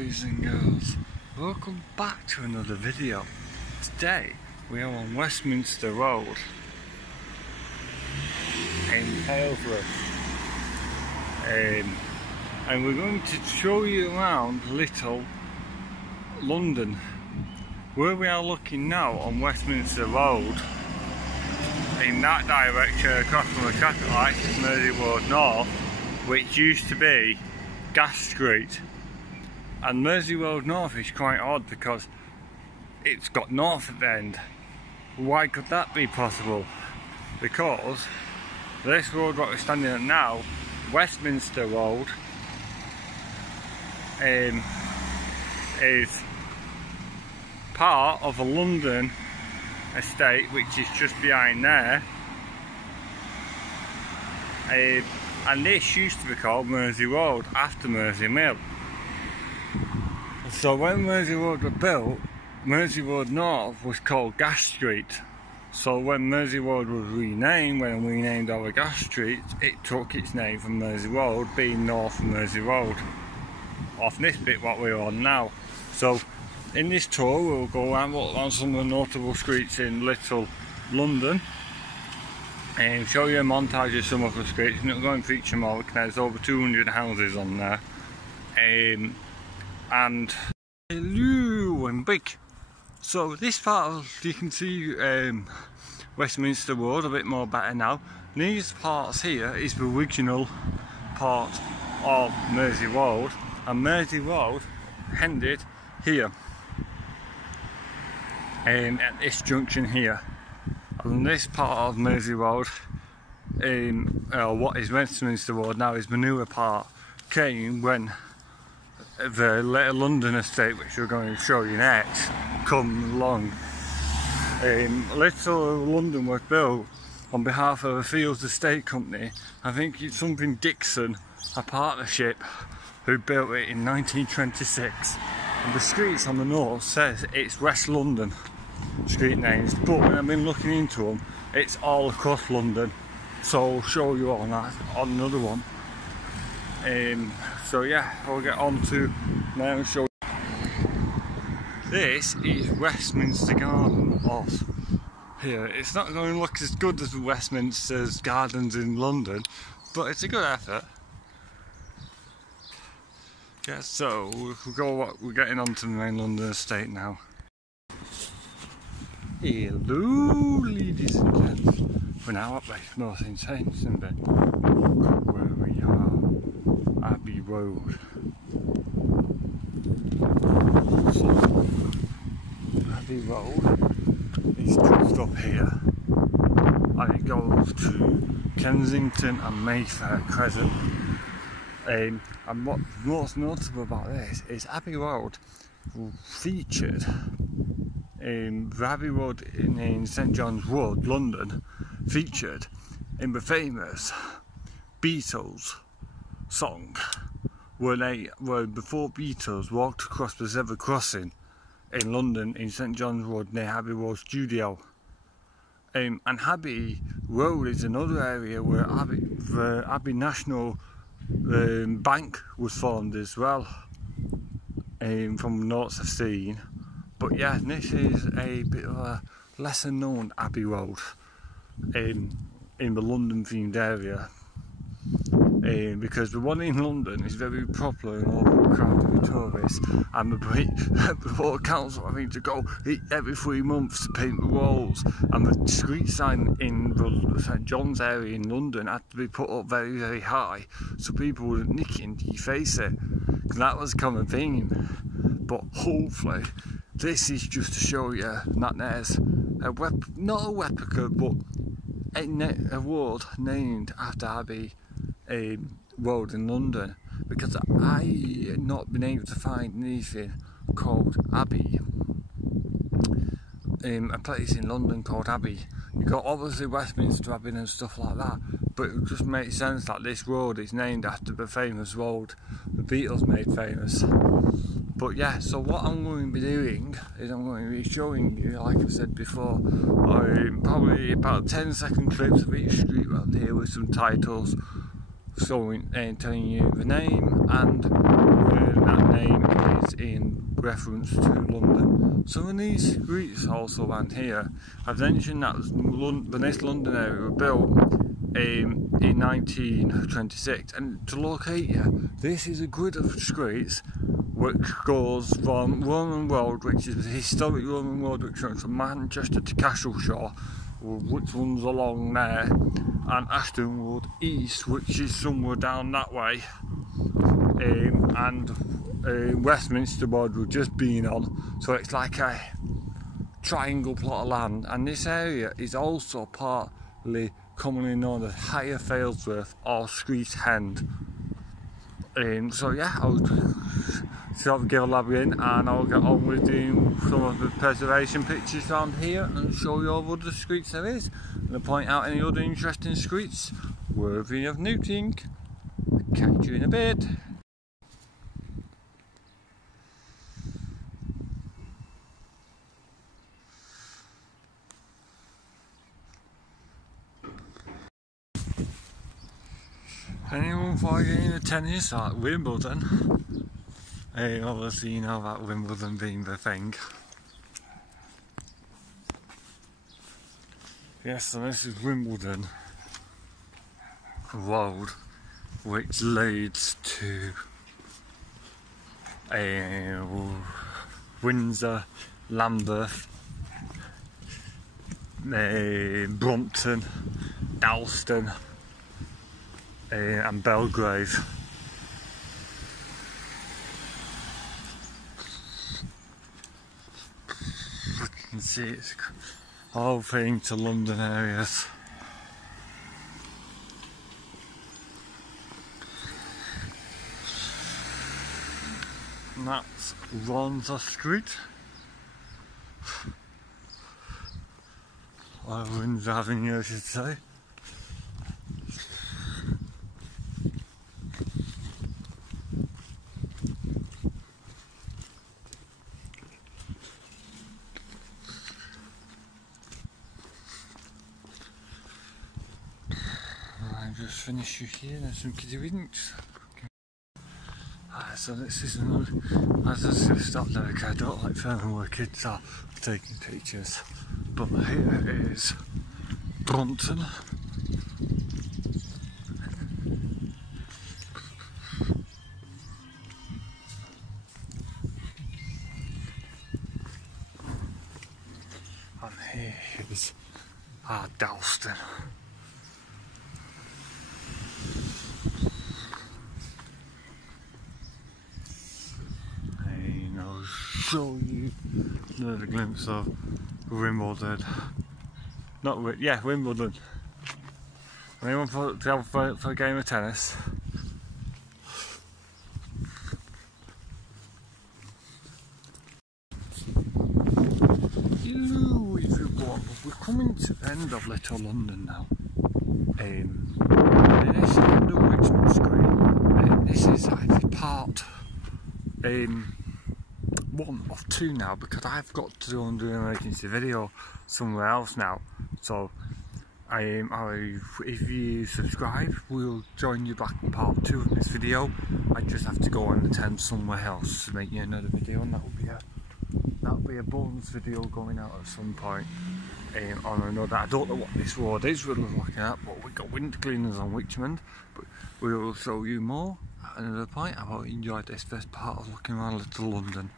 boys and girls, welcome back to another video. Today we are on Westminster Road in Failsworth, and we're going to show you around Little London. Where we are looking now on Westminster Road, in that direction across from the traffic lights is Mersey Road North, which used to be Gas Street. And Mersey Road North is quite odd because it's got north at the end. Why could that be possible? Because this road what we're standing at now, Westminster Road, is part of a London estate which is just behind there. And this used to be called Mersey Road after Mersey Mill. So when Mersey Road was built, Mersey Road North was called Gas Street. So when Mersey Road was renamed, when we renamed our Gas Street, it took its name from Mersey Road, being north of Mersey Road, off this bit what we're on now. So in this tour we'll go around on some of the notable streets in Little London and show you a montage of some of the streets. I'm not going to feature them all because there's over 200 houses on there. And hello and big. So this part of, you can see Westminster Road a bit more better now. These parts here is the original part of Mersey Road, and Mersey Road ended here at this junction here. And this part of Mersey Road, what is Westminster Road now, is the newer part, came when the Little London estate, which we're going to show you next, come along. Little London was built on behalf of a Fields Estate Company. I think it's something Dixon, a partnership, who built it in 1926. And the streets on the north says it's West London street names, but when I've been looking into them, it's all across London. So I'll show you on that on another one. So yeah, I'll get on to now and show you. This is Westminster Garden off here. It's not going to look as good as Westminster's gardens in London, but it's a good effort. Yeah, so we're getting on to the main London estate now. Hello ladies and gents, we're now up by North in Saints and then look where we are. Abbey Road. So, Abbey Road is just up here and it goes to Kensington and Mayfair Crescent. And what's most notable about this is Abbey Road featured the Abbey Road in St John's Wood, London, featured in the famous Beatles song where before Beatles walked across the zebra crossing in London in St John's Wood near Abbey Road Studio. And Abbey Road is another area where the Abbey National Bank was formed as well, from notes I've seen. But yeah, this is a bit of a lesser known Abbey Road in the London themed area. Because the one in London is very popular and overcrowded with tourists, and the Port Council having to go every 3 months to paint the walls, and the street sign in the St John's area in London had to be put up very, very high so people wouldn't nick it and deface it, because that was a common theme. But hopefully this is just to show you that there's not a replica but a ward named after Abbey Road in London, because I not been able to find anything called Abbey, a place in London called Abbey. You got obviously Westminster Abbey and stuff like that, but it just makes sense that this road is named after the famous road the Beatles made famous. But yeah, so what I'm going to be doing is I'm going to be showing you, like I said before, probably about 10-second clips of each street around here with some titles showing and telling you the name and where that name is in reference to London. Some of these streets also around here, I've mentioned that the next London area were built in 1926, and to locate you, this is a grid of streets which goes from Roman Road, which is the historic Roman Road which runs from Manchester to Castleshaw, which runs along there, and Ashton Road East, which is somewhere down that way, and Westminster Road we've just been on, so it's like a triangle plot of land, and this area is also partly commonly known as Higher Failsworth or Street End. So yeah, I'll sort of give a lab in and I'll get on with doing some of the preservation pictures around here and show you all the other streets there is, and point out any other interesting streets worthy of noting. Catch you in a bit. Anyone following the tennis at Wimbledon? Obviously you know about Wimbledon being the thing. Yes, so this is Wimbledon Road, which leads to Windsor, Lambeth, Brompton, Dalston, and Belgrave. You can see it's all thing to London areas. And that's Windsor Street, or Windsor Avenue I should say. Just finish you here, there's some kiddie winks. So this is another, as I said, stop there, okay, I don't like filming where kids are taking pictures, but here is Brompton. And here is Dalston. Show you another glimpse of Wimbledon. Wimbledon. Anyone for a game of tennis? Hello everyone, we're coming to the end of Little London now. This is the Westminster Garden. This is actually part 1 of 2 now, because I've got to do an emergency video somewhere else now. So if you subscribe, we'll join you back in part 2 of this video. I just have to go and attend somewhere else to make you another video, and that'll be a bonus video going out at some point on another. I don't know what this road is we're looking at, but we've got winter cleaners on Richmond, but we will show you more at another point. I hope you enjoyed this first part of looking around Little London.